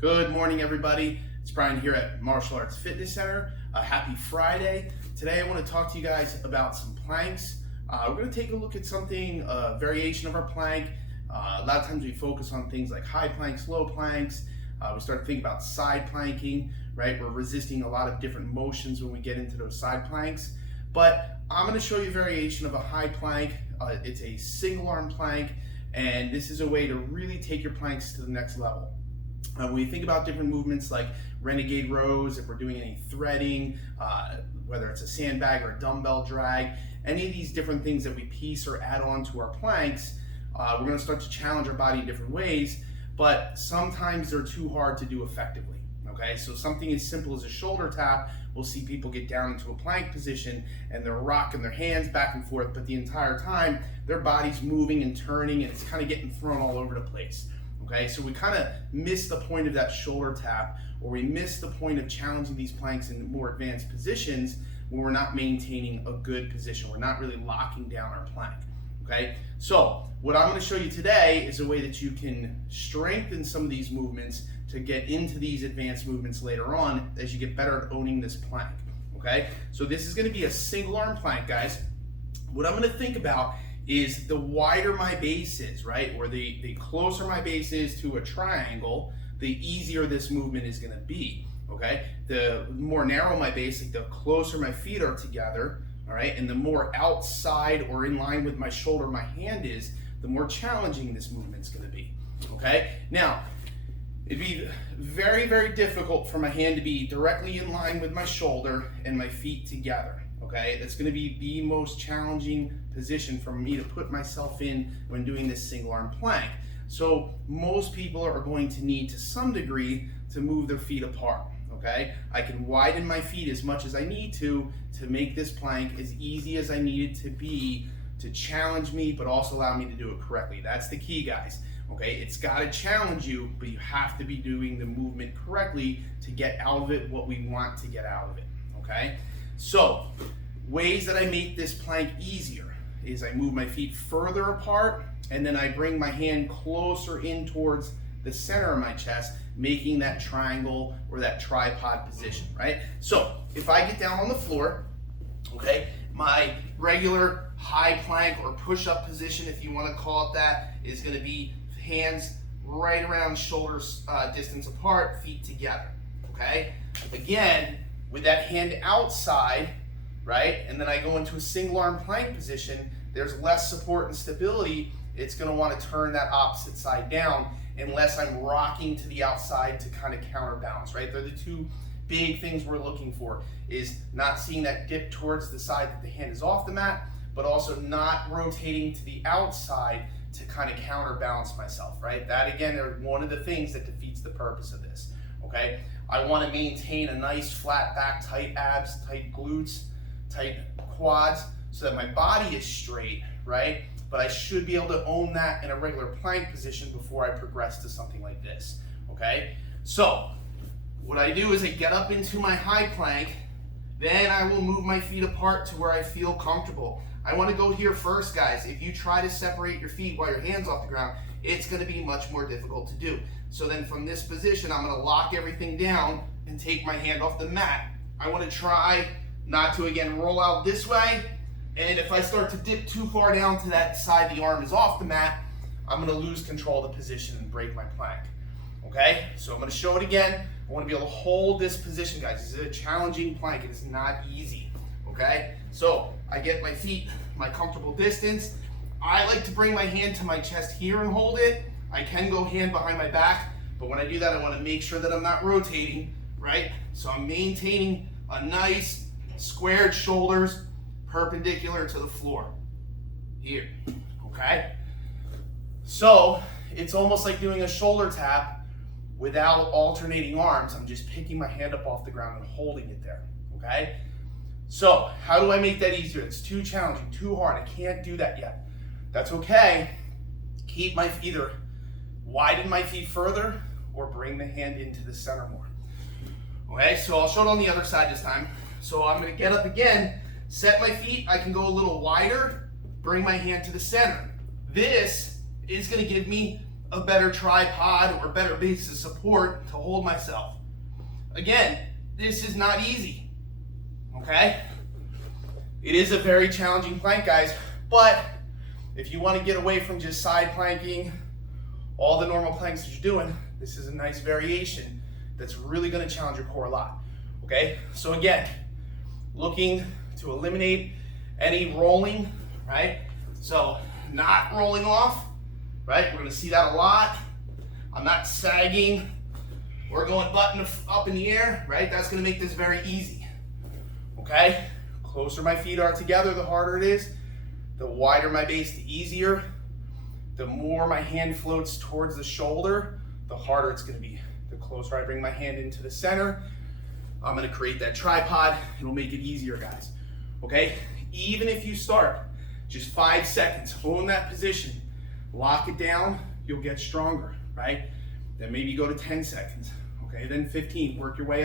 Good morning, everybody. It's Brian here at Martial Arts Fitness Center. Happy Friday. Today I want to talk to you guys about some planks. We're going to take a look at something, a variation of our plank. A lot of times we focus on things like high planks, low planks. We start to think about side planking, right? We're resisting a lot of different motions when we get into those side planks. But I'm going to show you a variation of a high plank. It's a single arm plank, and this is a way to really take your planks to the next level. When you think about different movements like renegade rows, if we're doing any threading, whether it's a sandbag or a dumbbell drag, any of these different things that we piece or add on to our planks, we're going to start to challenge our body in different ways, but sometimes they're too hard to do effectively. Okay, so something as simple as a shoulder tap, we'll see people get down into a plank position and they're rocking their hands back and forth, but the entire time their body's moving and turning and it's kind of getting thrown all over the place. Okay, so we kind of miss the point of that shoulder tap, or we miss the point of challenging these planks in more advanced positions when we're not maintaining a good position. We're not really locking down our plank. Okay, so what I'm going to show you today is a way that you can strengthen some of these movements to get into these advanced movements later on as you get better at owning this plank. Okay, so this is going to be a single arm plank, guys. What I'm going to think about is the wider my base is, right? Or the closer my base is to a triangle, the easier this movement is gonna be, okay? The more narrow my base, like the closer my feet are together, all right? And the more outside or in line with my shoulder my hand is, the more challenging this movement's gonna be, okay? Now, it'd be very, very difficult for my hand to be directly in line with my shoulder and my feet together. Okay, that's going to be the most challenging position for me to put myself in when doing this single arm plank. So most people are going to need to some degree to move their feet apart. Okay, I can widen my feet as much as I need to make this plank as easy as I need it to be to challenge me, but also allow me to do it correctly. That's the key, guys. Okay, it's got to challenge you, but you have to be doing the movement correctly to get out of it what we want to get out of it. Okay, so ways that I make this plank easier is I move my feet further apart and then I bring my hand closer in towards the center of my chest, making that triangle or that tripod position, right? So if I get down on the floor, okay, my regular high plank or push-up position, if you want to call it that, is going to be hands right around shoulders distance apart, feet together, okay? Again, with that hand outside, right? And then I go into a single arm plank position, there's less support and stability. It's gonna wanna turn that opposite side down unless I'm rocking to the outside to kind of counterbalance, right? They're the two big things we're looking for, is not seeing that dip towards the side that the hand is off the mat, but also not rotating to the outside to kind of counterbalance myself, right? That again are one of the things that defeats the purpose of this, okay? I wanna maintain a nice flat back, tight abs, tight glutes, tight quads, so that my body is straight, right? But I should be able to own that in a regular plank position before I progress to something like this, okay? So what I do is I get up into my high plank, then I will move my feet apart to where I feel comfortable. I want to go here first, guys. If you try to separate your feet while your hand's off the ground, it's going to be much more difficult to do. So then from this position, I'm going to lock everything down and take my hand off the mat. I want to try not to, again, roll out this way, and if I start to dip too far down to that side the arm is off the mat, I'm going to lose control of the position and break my plank. Okay, so I'm going to show it again. I want to be able to hold this position, guys. This is a challenging plank. It is not easy. Okay, so I get my feet my comfortable distance. I like to bring my hand to my chest here and hold it. I can go hand behind my back, but when I do that, I want to make sure that I'm not rotating, right? So I'm maintaining a nice squared shoulders perpendicular to the floor here, okay? So it's almost like doing a shoulder tap without alternating arms. I'm just picking my hand up off the ground and holding it there, okay? So how do I make that easier? It's too challenging, too hard. I can't do that yet. That's okay. Keep my either widen my feet further or bring the hand into the center more. Okay, so I'll show it on the other side this time. So I'm going to get up again, set my feet. I can go a little wider, bring my hand to the center. This is going to give me a better tripod or a better base of support to hold myself. Again, this is not easy, okay? It is a very challenging plank, guys, but if you want to get away from just side planking, all the normal planks that you're doing, this is a nice variation that's really going to challenge your core a lot, okay? So again, looking to eliminate any rolling, right? So not rolling off, right? We're going to see that a lot. I'm not sagging. We're going button up in the air, right? That's going to make this very easy, okay? Closer my feet are together, the harder it is. The wider my base, the easier. The more my hand floats towards the shoulder, the harder it's going to be. The closer I bring my hand into the center, I'm going to create that tripod. It'll make it easier, guys, okay? Even if you start just 5 seconds, hold that position, lock it down, you'll get stronger, right? Then maybe go to 10 seconds, okay? Then 15, work your way up.